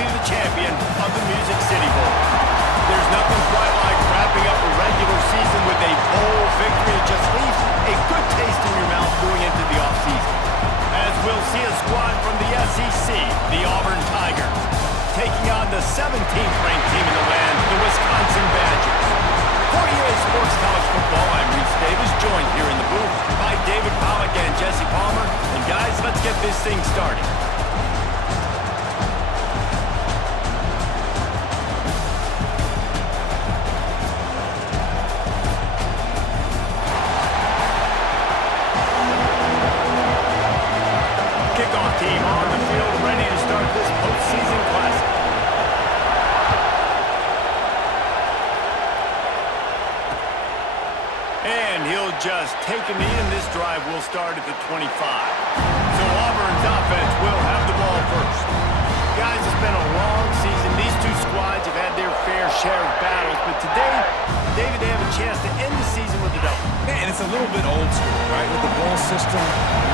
be the champion of the Music City Bowl. There's nothing quite like wrapping up a regular season with a bowl victory. It just leaves a good taste in your mouth going into the offseason. As we'll see a squad from the SEC, the Auburn Tigers, taking on the 17th ranked team in the land, the Wisconsin Badgers. For EA Sports College Football, I'm Reese Davis, joined here in the booth by David Pollack and Jesse Palmer. And guys, let's get this thing started. Kickoff team on the field, ready to start this postseason classic. And he'll just take a knee, and this drive will start at the 25. So Auburn's offense will have the ball first. Guys, it's been a long season. These two squads have had their fair share of battles, but today, David, they have a chance to end the season with a double. Man, it's a little bit old school, right? With the bowl system,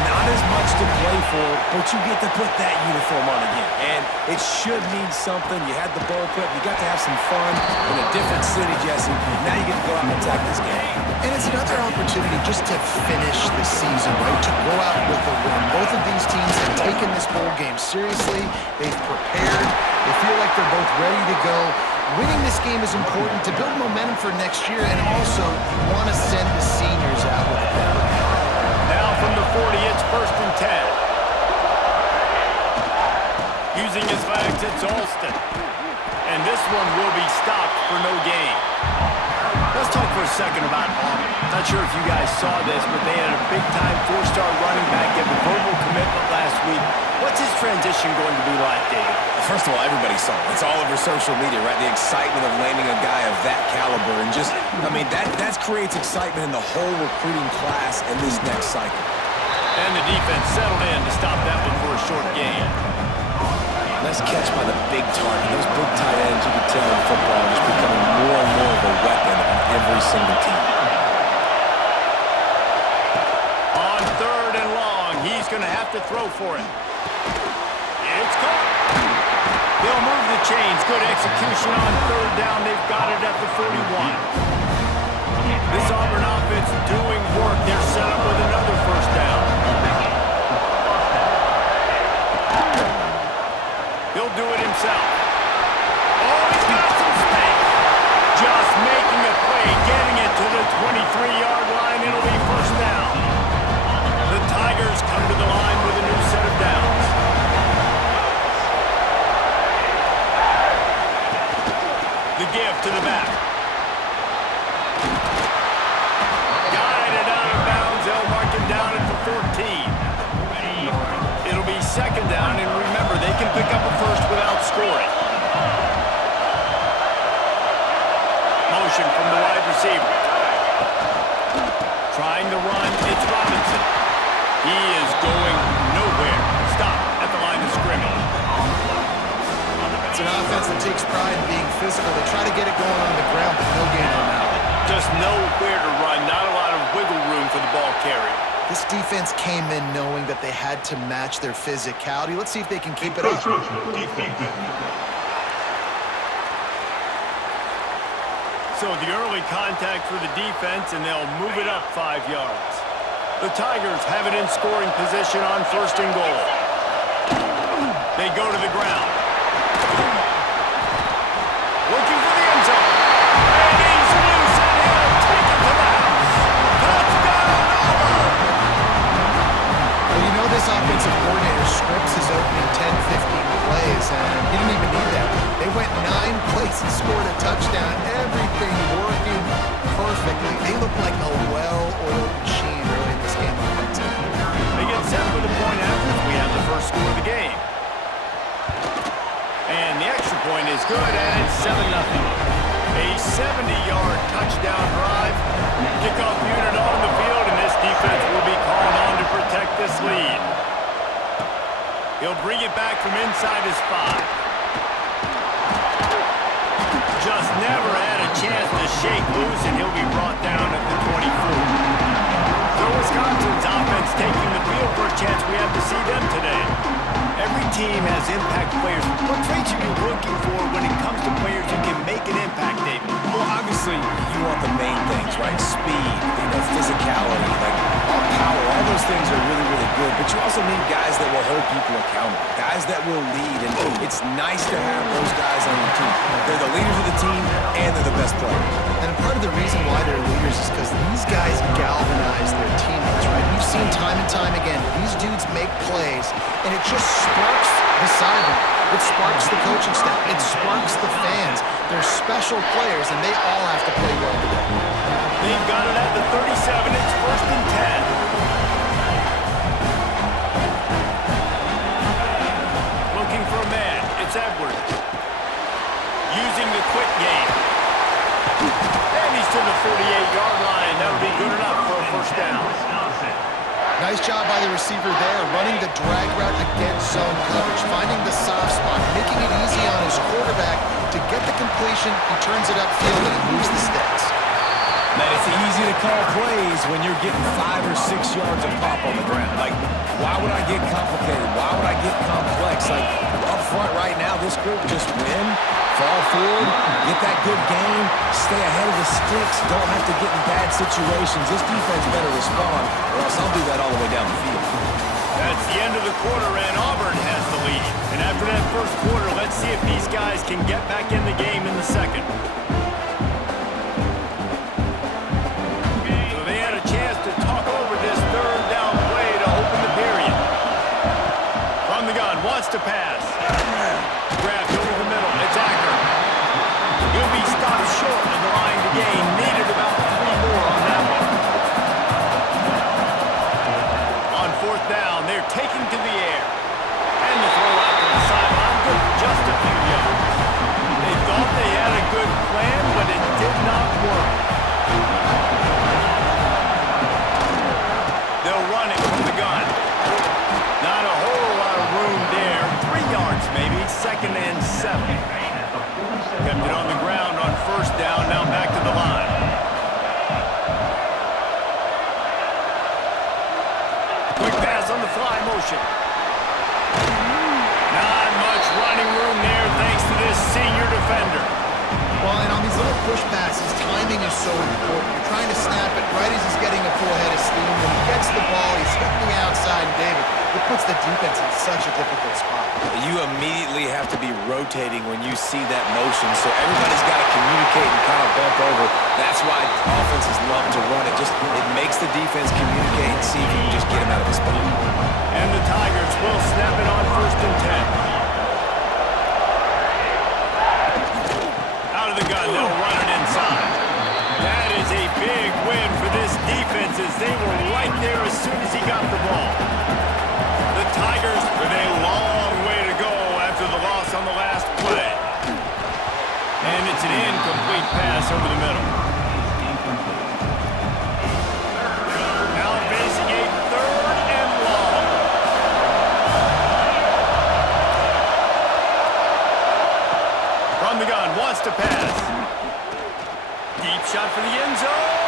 not as much to play for, but you get to put that uniform on again. And it should mean something. You had the bowl prep. You got to have some fun in a different city, Jesse. Now you get to go out and attack this game. And it's another opportunity just to finish the season, right? To go out with a win. Both of these teams have taken this bowl game seriously. They've prepared. They feel like they're both ready to go. Winning this game is important to build momentum for next year, and also you want to send the seniors out with a bang. Now from the 40, it's 1st and 10. Using his legs, it's Alston. And this one will be stopped for no gain. Let's talk for a second about Auburn. Not sure if you guys saw this, but they had a big-time 4-star running back get a verbal commitment last week. What's his transition going to be like, David? First of all, everybody saw it. It's all over social media, right? The excitement of landing a guy of that caliber. And just, I mean, that creates excitement in the whole recruiting class in this next cycle. And the defense settled in to stop that one for a short gain. Nice catch by the big target. Those big tight ends, you can tell in football, are just becoming more and more of a weapon on every single team. On 3rd and long, he's going to have to throw for it. It's caught. They'll move the chains. Good execution on 3rd down. They've got it at the 41. This Auburn offense doing work. They're set up with another 1st down. He'll do it himself. Oh, he's got some space. Just making a play, getting it to the 23-yard line. It'll be 1st down. The Tigers come to the line with a new set of downs. The give to the back. Guided out of bounds. They'll mark him down at the 14. It'll be 2nd down, and remember, they can pick up a 1st without scoring. Motion from the wide receiver. Trying to run, it's Robinson. He is going nowhere. Stop at the line of scrimmage. It's an offense that takes pride in being physical. They try to get it going on the ground, but no gain on that. Just nowhere to run. Not a lot of wiggle room for the ball carrier. This defense came in knowing that they had to match their physicality. Let's see if they can keep it up. So the early contact for the defense, and they'll move it up 5 yards. The Tigers have it in scoring position on 1st and goal. They go to the ground. Looking for the end zone. And he's loose, and he'll take it to the house. Touchdown, Auburn! Well, you know this offensive coordinator scripts his opening 10-15 plays, and he didn't even need that. They went 9 plays and scored a touchdown. Everything working perfectly. They look like a well-oiled machine early in this game offensively. They get set for the point after we have the 1st score of the game. And the extra point is good, and it's 7-0. A 70-yard touchdown drive. Kickoff unit on the field, and this defense will be called on to protect this lead. He'll bring it back from inside his 5. Just never had a chance to shake loose, and he'll be brought down at the 24. So Wisconsin's offense taking the field for a chance we have to see them today. Every team has impact players. What traits are you looking for when it comes to players who can make an impact, David? Well, obviously, you want the main things, right? Speed, physicality, power. All those things are really, really good. But you also need guys that will hold people accountable, guys that will lead. And it's nice to have those guys on your team. They're the leaders of the team, and they're the best players. And part of the reason why they're leaders is because these guys galvanize their teammates, right? We've seen time and time again, these dudes make plays, and it just sparks the sideline. It sparks the coaching staff. It sparks the fans. They're special players, and they all have to play well today. They've got it at the 37. It's 1st and 10. Looking for a man. It's Edwards. Using the quick game. And he's to the 48-yard line. That'll be good enough for a 1st down. Nice job by the receiver there, running the drag route against zone coverage, finding the soft spot, making it easy on his quarterback to get the completion. He turns it upfield and he moves the sticks. Man, it's easy to call plays when you're getting 5 or 6 yards of pop on the ground. Why would I get complicated? Why would I get complex? Up front right now, this group just win, fall forward, get that good game, stay ahead of the sticks, don't have to get in bad situations. This defense better respond, or else I'll do that all the way down the field. That's the end of the quarter, and Auburn has the lead. And after that 1st quarter, let's see if these guys can get back in the game in the 2nd. So they had a chance to talk over this 3rd down play to open the period. From the gun, wants to pass. Grabbed over the middle. It's Acker. He'll be stopped short of the line to gain. Needed about 3 more on that one. On 4th down, they're taking to the air. And the throw out to the sideline, good for just a few yards. They thought they had a good plan, but it did not work. They'll run it from the gun. Not a whole lot of room there. 3 yards maybe, 2nd and 7. Kept it on the ground on 1st down, now back to the line. Quick pass on the fly motion. Not much running room there thanks to this senior defender. Well, and on these little push passes, timing is so important. You're trying to snap it right as he's getting a full head of steam. When he gets the ball, he's hitting the outside, David. It puts the defense in such a difficult spot. You immediately have to be rotating when you see that motion, so everybody's got to communicate and kind of bump over. That's why offenses love to run it. It makes the defense communicate and see if you can just get him out of his spot. And the Tigers will snap it on 1st and 10. Out of the gun, they'll run it inside. That is a big win for this defense as they were right there as soon as he got the ball. The Tigers with a long way to go after the loss on the last play. And it's an incomplete pass over the middle. Now facing a 3rd and long. From the gun, wants to pass. Deep shot for the end zone.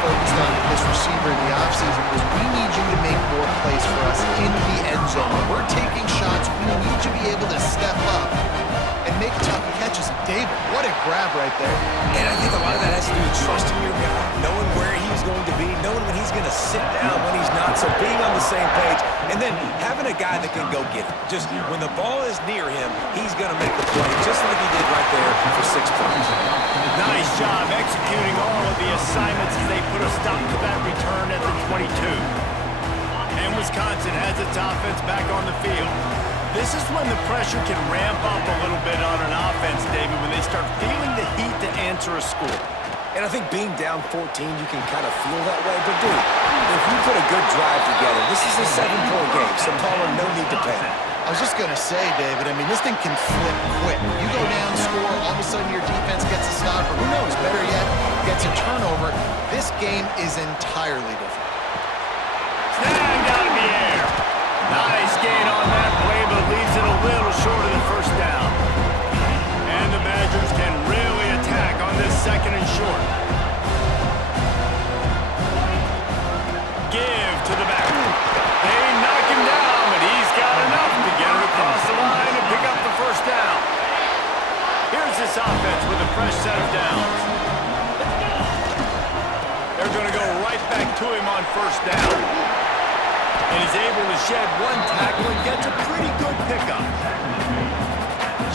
Focused on this receiver in the offseason was we need you to make more plays for us in the end zone. When we're taking shots, we need you to be able to step up and make tough catches. David, what a grab right there. And I think a lot of that has to do with trusting your guy, knowing where he's going to be, knowing when he's going to sit down, when he's not. So being on the same page, and then having a guy that can go get it. Just when the ball is near him, he's going to make the play, just like he did right there for 6 points. Nice job executing all of the assignments as they put a stop to that return at the 22. And Wisconsin has its offense back on the field. This is when the pressure can ramp up a little bit on an offense, David, when they start feeling the heat to answer a score. And I think being down 14, you can kind of feel that way. But, dude, if you put a good drive together, this is a 7-point game, so Palmer, no need to panic. I was just going to say, David, I mean, this thing can flip quick. You go down, score, all of a sudden your defense gets a stop, or who knows, better yet, gets a turnover. This game is entirely different. Snagged out of the air. Nice gain on that play, but leaves it a little short of the 1st down. And the Badgers can really attack to him on first down. And he's able to shed one tackle and gets a pretty good pickup.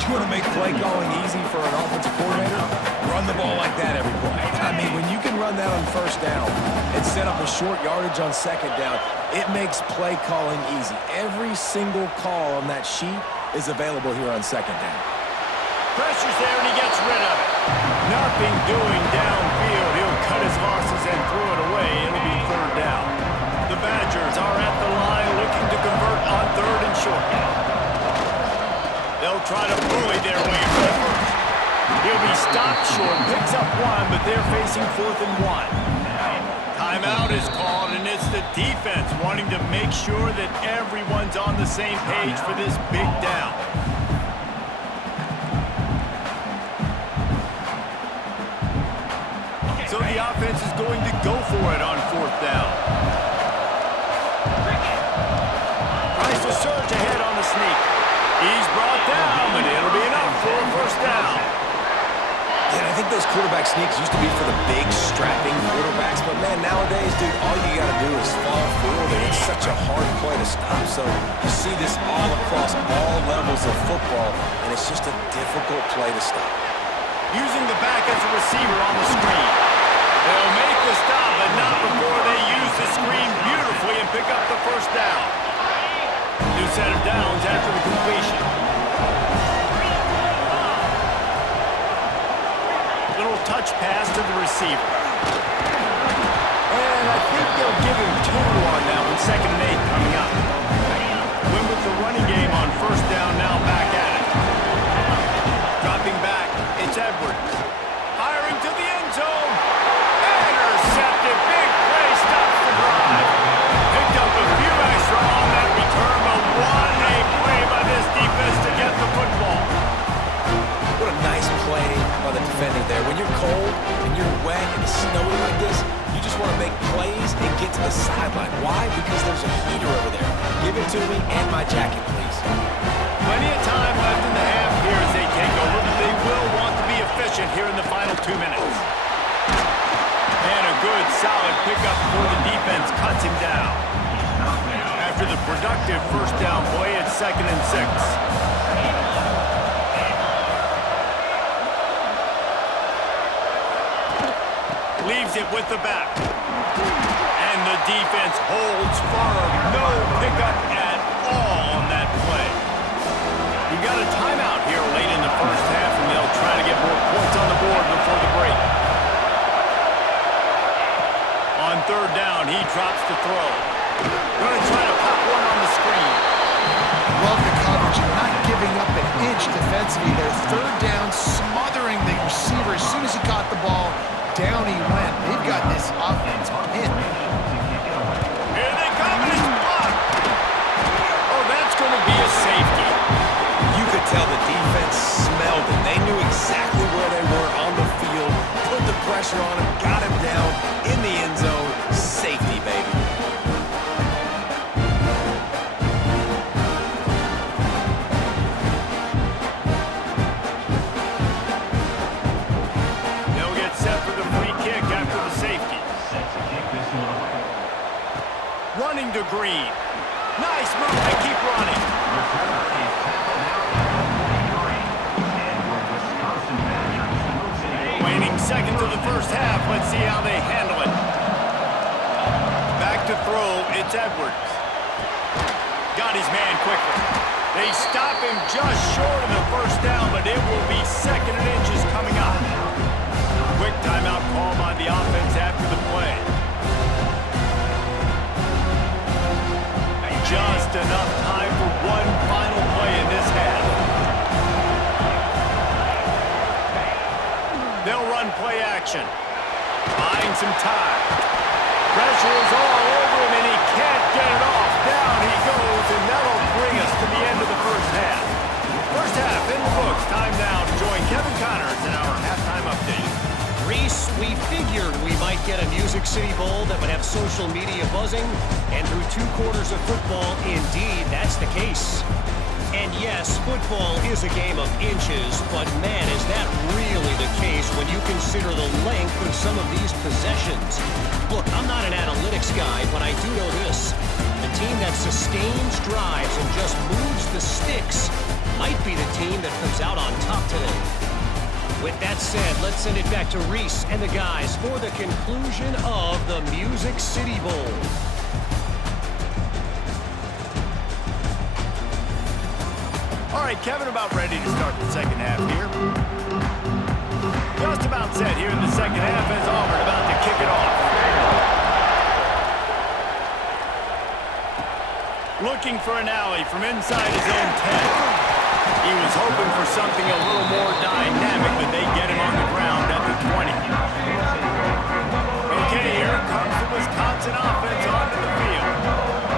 You want to make play calling easy for an offensive coordinator? Run the ball like that every play. I mean, when you can run that on first down and set up a short yardage on second down, it makes play calling easy. Every single call on that sheet is available here on second down. Pressure's there and he gets rid of it. Nothing doing downfield. He'll cut his losses and throw it away. It'll be third down. The Badgers are at the line looking to convert on third and short. They'll try to bully their way for the first. He'll be stopped short, picks up one, but they're facing 4th and 1. Timeout is called, and it's the defense wanting to make sure that everyone's on the same page for this big down. So the offense is going to go for it on 4th down. Tries to surge ahead on the sneak. He's brought down, but it'll be enough for a first down. Yeah, I think those quarterback sneaks used to be for the big, strapping quarterbacks, but man, nowadays, dude, all you got to do is fall forward, and it's such a hard play to stop. So you see this all across all levels of football, and it's just a difficult play to stop. Using the back as a receiver on the screen. They'll make the stop, but not before they use the screen beautifully and pick up the first down. New set of downs after the completion. Little touch pass to the receiver. And I think they'll give him 2 on that one. 2nd and 8 coming up. Win with the running game on first down, now back at it. Dropping back, it's Edwards. Firing to the end zone. Intercepted. Big play, stops the drive. Picked up a few extra on that return, but what a play by this defense to get the football. What a nice play by the defender there. When you're cold and you're wet and it's snowing like this, you just want to make plays and get to the sideline. Why? Because there's a heater over there. Give it to me and my jacket, please. Plenty of time left in the half here as they take over, but they will want to be efficient here in the final 2 minutes. And a good, solid pickup before the defense cuts him down. After the productive first down play, it's 2nd and 6. Leaves it with the back. And the defense holds firm. No pickup at all on that play. You've got a timeout here late in the first half, and they'll try to get more points on the board before the break. On third down, he drops to throw. Going to try to pop one on the screen. Love the coverage and not giving up an inch defensively there. Third down, smothering the receiver. As soon as he caught the ball, down he went. They've got this offense pinned. Here they come, and it's blocked. Oh, that's going to be a safety. You could tell the defense smelled it. They knew exactly where they were on the field, put the pressure on him, got him down in the end zone. Safety, baby. They'll get set for the free kick after the safety. Running to Green. Nice move. They keep running. Waning seconds of the first half. Let's see how they handle it. Back to throw. It's Edwards. Got his man quickly. They stop him just short of the first down, but it will be 2nd and inches coming up. Quick timeout call by the offense after the play. Just enough time for one final play in this half. They'll run play action. Buying some time. Pressure is all over him, and he can't get it off. Down he goes, and that'll bring us to the end of the first half. First half in the books. Time now to join Kevin Connors in our halftime update. Reese, we figured we might get a Music City Bowl that would have social media buzzing, and through 2 quarters of football, indeed, that's the case. And yes, football is a game of inches, but man, is that really the case when you consider the length of some of these possessions. Look, I'm not an analytics guy, but I do know this. The team that sustains drives and just moves the sticks might be the team that comes out on top today. With that said, let's send it back to Reese and the guys for the conclusion of the Music City Bowl. All right, Kevin, about ready to start the second half here. Just about set here in the second half as Auburn about to kick it off. Looking for an alley from inside his own 10. He was hoping for something a little more dynamic, but they get him on the ground at the 20. Okay, here comes the Wisconsin offense onto the field.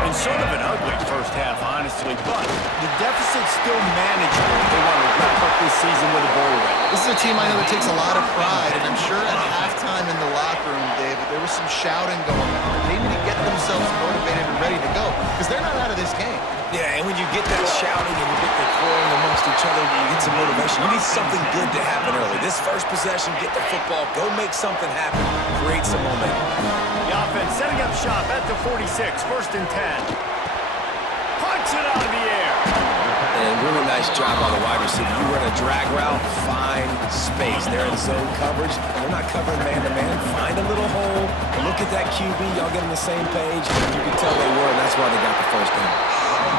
And sort of an ugly first half, honestly, but the deficit's still manageable if they want to wrap up this season with a bowl win. This is a team I know that takes a lot of pride, and I'm sure at halftime in the locker room, David, there was some shouting going on. They need to get themselves motivated and ready to go, because they're not out of this game. Yeah, and when you get that shouting and you get that quarreling amongst each other, you get some motivation. You need something good to happen early. This first possession, get the football, go make something happen, create some momentum. The offense setting up shop at the 46, first and 10. Punch it out of the air. And really nice job by the wide receiver. You run a drag route, find space. They're in zone coverage. They're not covering man-to-man. Find a little hole. Look at that QB. Y'all get on the same page. You can tell they were, and that's why they got the first down.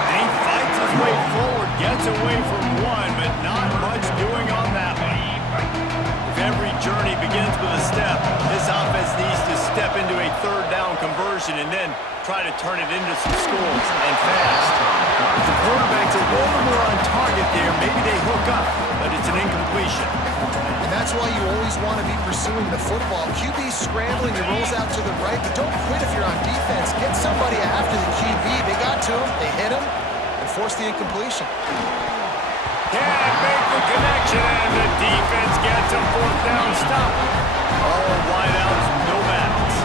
And he fights his way forward, gets away from one, but not much doing on that one. If every journey begins with a step, this offense needs to step into a third down conversion and then try to turn it into some scores, and fast. If the quarterback's a little more on target there, maybe they hook up, but it's an incompletion. And that's why you always want to be pursuing the football. QB's scrambling, he rolls out to the right, but don't quit if you're on defense. Get somebody after the QB. They got to him, they hit him, and forced the incompletion. Can't make the connection, and the defense gets a fourth down stop. All wideouts, no bounds.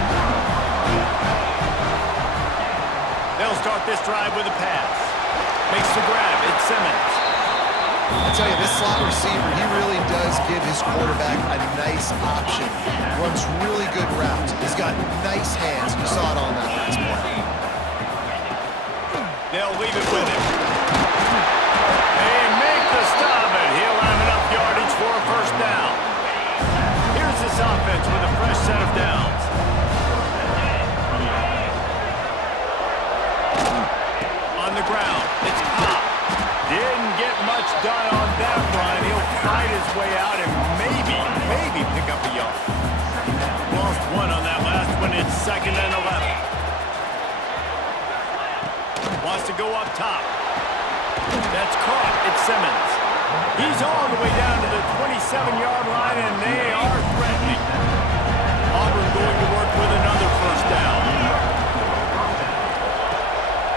They'll start this drive with a pass. Makes the grab, it's Simmons. I tell you, this slot receiver, he really does give his quarterback a nice option. Runs really good routes. He's got nice hands. You saw it on that last play. They'll leave it with him. They make the stop, and he'll have enough yardage for a first down. Here's this offense with a fresh set of downs. On the ground, it's Cobb. Didn't get much done on that run. He'll fight his way out and maybe pick up a yard. Lost one on that last one. It's second and 11. Wants to go up top. That's caught. It's Simmons. He's all the way down to the 27-yard line, and they are threatening. Auburn going to work with another first down.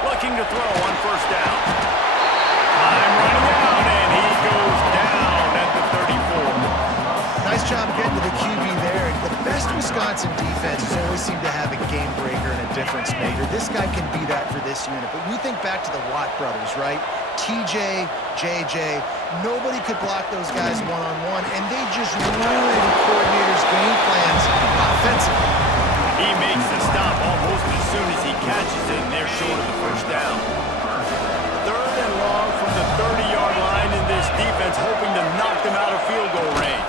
Looking to throw on first down. Time running out, and he goes down at the 34. Nice job getting to the QB there. The best Wisconsin defenses always seem to have a game breaker and a difference maker. This guy can be that for this unit. But you think back to the Watt brothers, right? TJ, JJ, nobody could block those guys one-on-one, and they just ruined coordinators' game plans offensively. He makes the stop almost as soon as he catches it, and they're short of the first down. Third and long from the 30-yard line in this defense, hoping to knock them out of field goal range.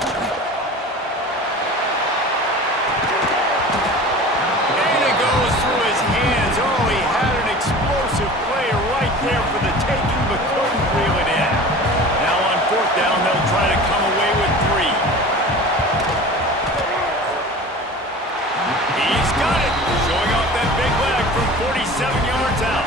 And it goes through his hands. Oh, he had an explosive play right there for the taking, but couldn't reel it in. Now on fourth down, they'll try to come away with 3. He's got it. Showing off that big leg from 47 yards out.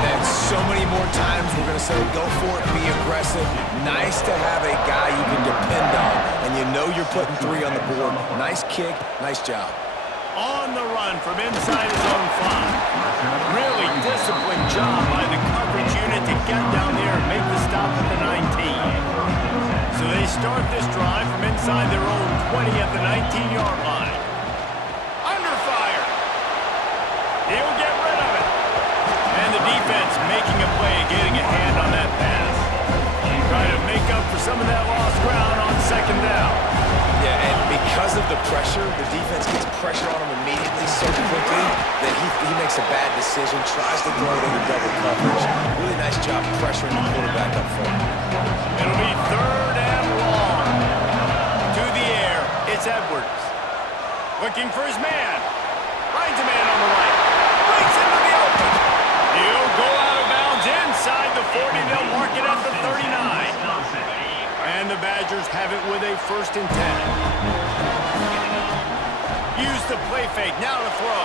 And so many more times we're going to say, go for it, be aggressive. Nice to have a guy you can depend on, and you know you're putting 3 on the board. Nice kick, nice job. On the run from inside his own 5. Really disciplined job by the coverage unit to get down there and make the stop at the 19. So they start this drive from inside their own 20 at the 19-yard line. Under fire. He'll get rid of it. And the defense making a play, getting a hand on that pass. pressure. The defense gets pressure on him immediately so quickly that he makes a bad decision, tries to throw it into double coverage. Really nice job pressuring the quarterback up front. It'll be 3rd and long. To the air, it's Edwards. Looking for his man. Finds a man on the right. Breaks into the open. He'll go out of bounds inside the 40. They'll mark it at the 39. And the Badgers have it with a 1st and 10. Use the play fake. Now to throw.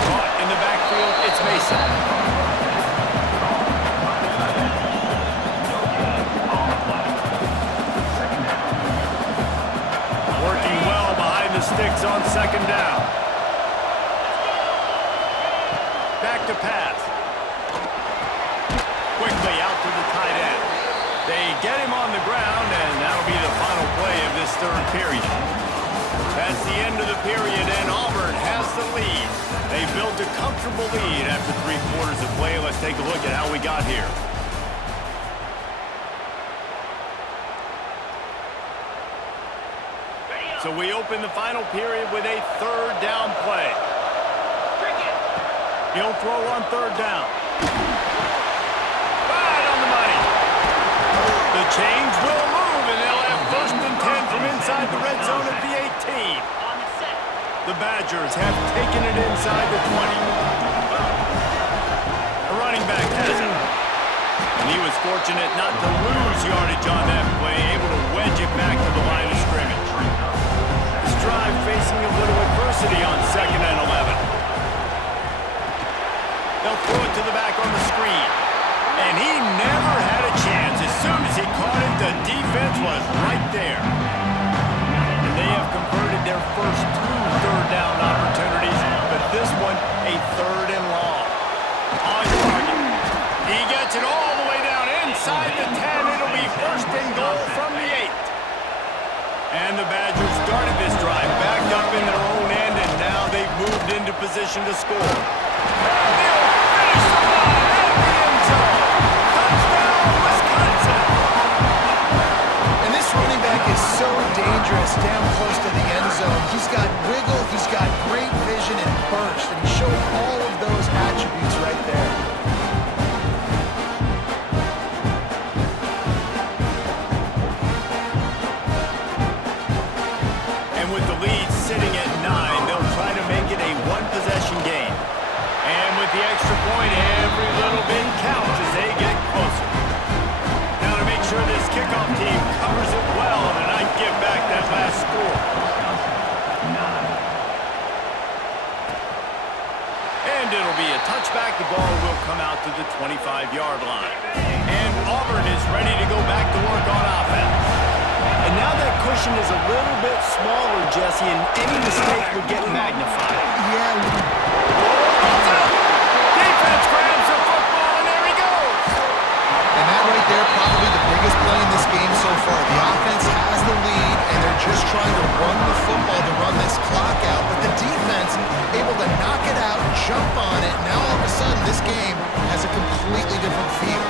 Caught in the backfield. It's Mason. Working well behind the sticks on 2nd down. Back to pass. Quickly out to the tight end. They get him on the ground, and that'll be the final play of this 3rd period. That's the end of the period, and Auburn has the lead. They built a comfortable lead after 3 quarters of play. Let's take a look at how we got here. So we open the final period with a 3rd down play. He'll throw on 3rd down. Right on the money. The chains will move, and they'll have 1st and 10 from inside the red zone at the 18. The Badgers have taken it inside the 20. A running back has it. And he was fortunate not to lose yardage on that play, able to wedge it back to the line of scrimmage. This drive facing a little adversity on 2nd and 11. They'll throw it to the back on the screen. And he never had a chance. As soon as he caught it, the defense was right there. And they have converted their first 2 3rd down opportunities, but this one a 3rd and long. On target. He gets it all the way down inside the 10. It'll be 1st and goal from the 8. And the Badgers started this drive backed up in their own end, and now they've moved into position to score. And they'll finish the line at the end zone. Touchdown, Wisconsin. And this running back is so dangerous down close to the end zone. He's got wiggle, he's got great vision and burst, and he showed all of those attributes right there. And with the lead sitting at 9, they'll try to make it a 1-possession game. And with the extra point, every little bit counts as they get closer. Now to make sure this kickoff team covers it well and not give back that last score. And it'll be a touchback. The ball will come out to the 25-yard line. And Auburn is ready to go back to work on offense. And now that cushion is a little bit smaller, Jesse, and any mistake would get magnified. Yeah. Defense grabs the football, and there he goes. And that right there, probably the biggest play in this game so far. The offense has the lead, and they're just trying to run the football to run this clock out. But the defense able to knock it out, jump on it. Now all of a sudden, this game has a completely different feel.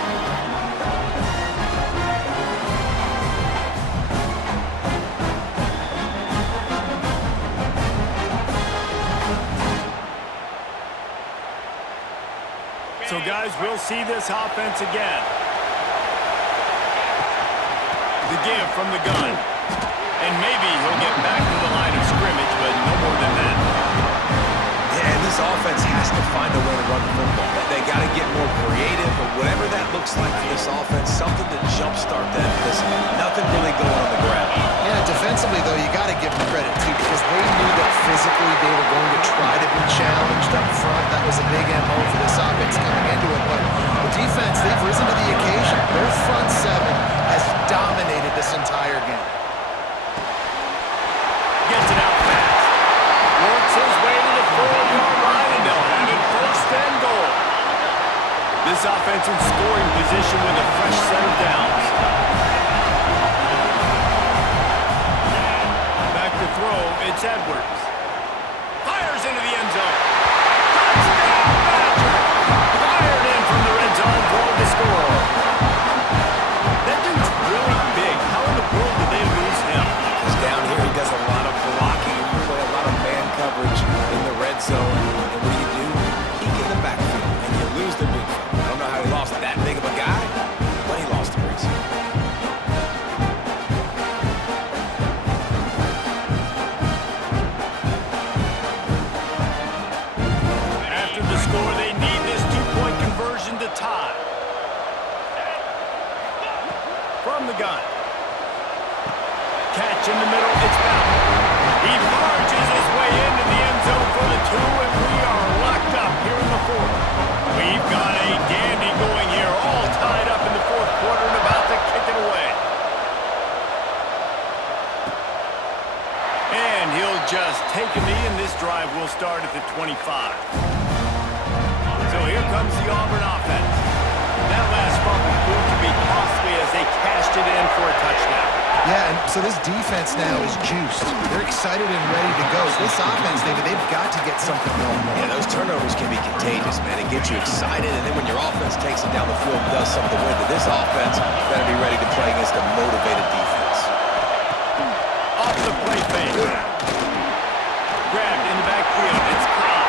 So, guys, we'll see this offense again. The give from the gun. And maybe he'll get back to the line of scrimmage, but no more than that. Yeah, and this offense has to find a way to run the football. They got to get more creative, but whatever that looks like for this offense, something to jumpstart them, because nothing really going on the ground. Yeah, defensively, though, you got to give them credit, too, because they knew that physically they were going to try to be challenged up front. That was a big MO for this offense coming into it. But the defense, they've risen to the occasion. Their front 7 has dominated this entire game. Gets it out fast. Works his way to the 4-yard line, and they'll have it 1st and goal. This offense in scoring position with a fresh set of downs. Back to throw, it's Edwards. Fires into the end zone. Touchdown, Badger! Fired in from the red zone for the score. That dude's really big. How in the world did they lose him? He's down here, he does a lot from the gun. Catch in the middle, it's Bell. He barges his way into the end zone for the 2, and we are locked up here in the 4th. We've got a dandy going here, all tied up in the 4th quarter and about to kick it away. And he'll just take a knee, and this drive will start at the 25. So here comes the Auburn offense. That last fumble proved to be costly as they cashed it in for a touchdown. Yeah, and so this defense now is juiced. They're excited and ready to go. So this offense, David, they've got to get something going. Yeah, those turnovers can be contagious, man. It gets you excited, and then when your offense takes it down the field and does something with it, this offense better be ready to play against a motivated defense. Off the play fake. Grabbed in the backfield. It's caught.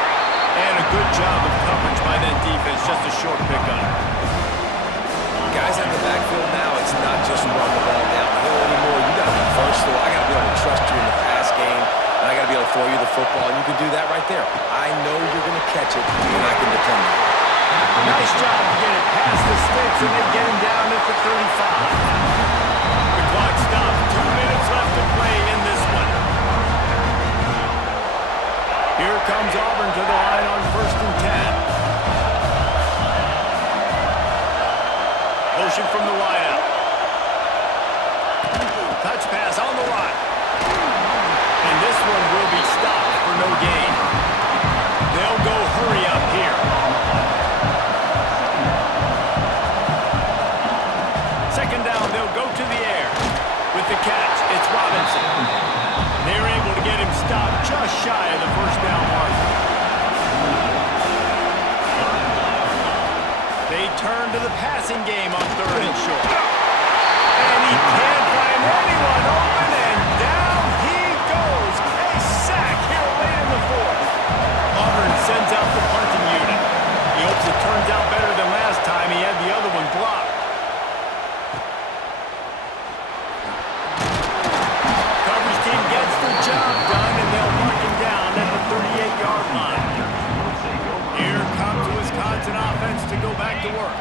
And a good job of coverage by that defense. Just a short pickup. Guys in the backfield now, it's not just run the ball downhill anymore. You got to be versatile. I got to be able to trust you in the pass game, and I got to be able to throw you the football, and you can do that right there. I know you're going to catch it, and I can depend on it. Nice job to get it past the sticks, and they get him down at the 35. The clock stopped. 2 minutes left to play in this one. Here comes Auburn to the line on 1st and 10. Motion from the wideout. Touch pass on the right. And this one will be stopped for no gain. They'll go hurry up here. Second down, they'll go to the air. With the catch, it's Robinson. They're able to get him stopped just shy of the first down marker. They turn to the passing game on 3rd and short. And he can't find anyone open, and down he goes. A sack here late in the 4th. Auburn sends out the punting unit. He hopes it turns out better than last time. He had the other one blocked. Coverage team gets the job done, and they'll mark him down at the 38-yard line. Here comes the Wisconsin offense to go back to work.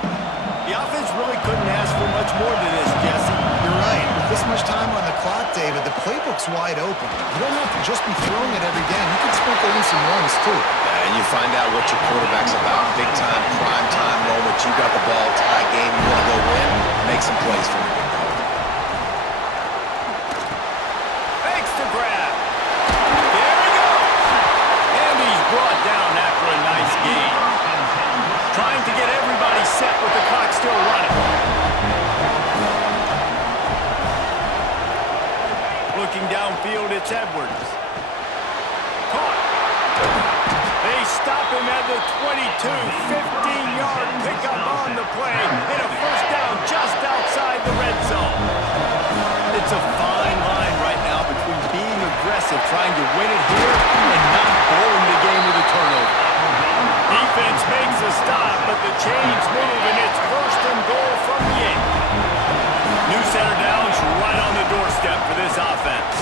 The offense really couldn't ask for much more than this, Jesse. You're right. With this much time on the clock, David, the playbook's wide open. You don't have to just be throwing it every game. You can sprinkle in some runs, too. And you find out what your quarterback's about. Big time, prime time moment. You got the ball, tie game, you want to go win, make some plays for me. Fakes to grab. There he goes. And he's brought down after a nice gain. Trying to get everybody set with the clock still running. Looking downfield, it's Edwards. Caught. They stop him at the 22. 15-yard pickup on the play. And a first down just outside the red zone. It's a fine line right now between being aggressive, trying to win it here, and not blowing the game with a turnover. Defense makes a stop, but the chains move, and it's 1st and goal from the 8. New center down's right on the doorstep for this offense.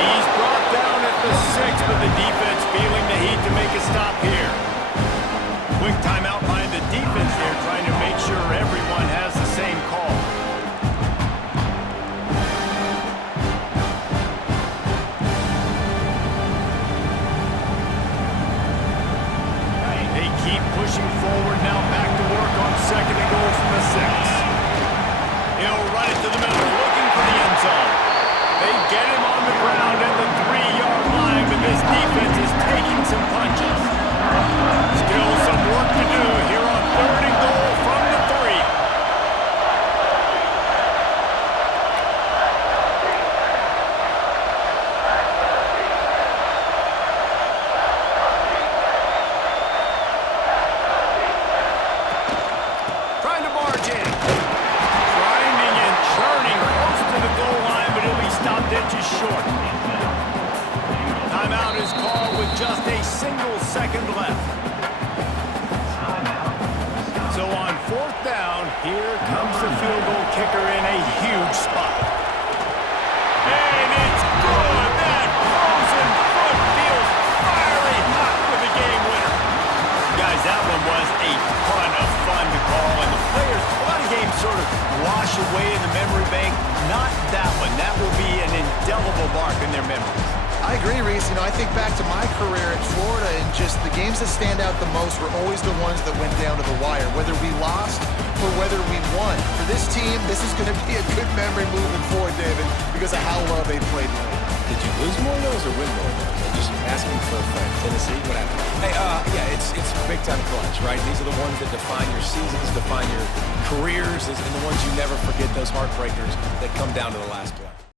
He's brought down at the 6, but the defense feeling the heat to make a stop here. Quick timeout by the defense there, trying to make sure everyone has the same call. They keep pushing forward now, back to work on 2nd and goal from the 6. He'll run it to the middle, looking for the end zone. They get him on the ground at the 3-yard line, but this defense is taking some punches. Still some work to do here on 3rd and goal from the 3. Trying to barge in. Grinding and churning close to the goal line, but he'll be stopped inches short. Timeout is called with just a single second left. So on 4th down, here comes the field goal kicker in a huge spot. And it's good. That frozen foot feels fiery hot with the game winner. Guys, that one was a ton of fun to call, and the players, a lot of games sort of would wash away in the memory bank. Not that one. That will be an indelible mark in their memories. I agree, Reese. I think back to my career at Florida, and just the games that stand out the most were always the ones that went down to the wire, whether we lost or whether we won. For this team, this is going to be a good memory moving forward, David, because of how well they played late. Did you lose more of those or win more of those? I'm just asking for a friend. Tennessee, what happened? Hey, yeah, it's big time clutch, right? These are the ones that define your seasons, define your careers, and the ones you never forget, those heartbreakers that come down to the last play.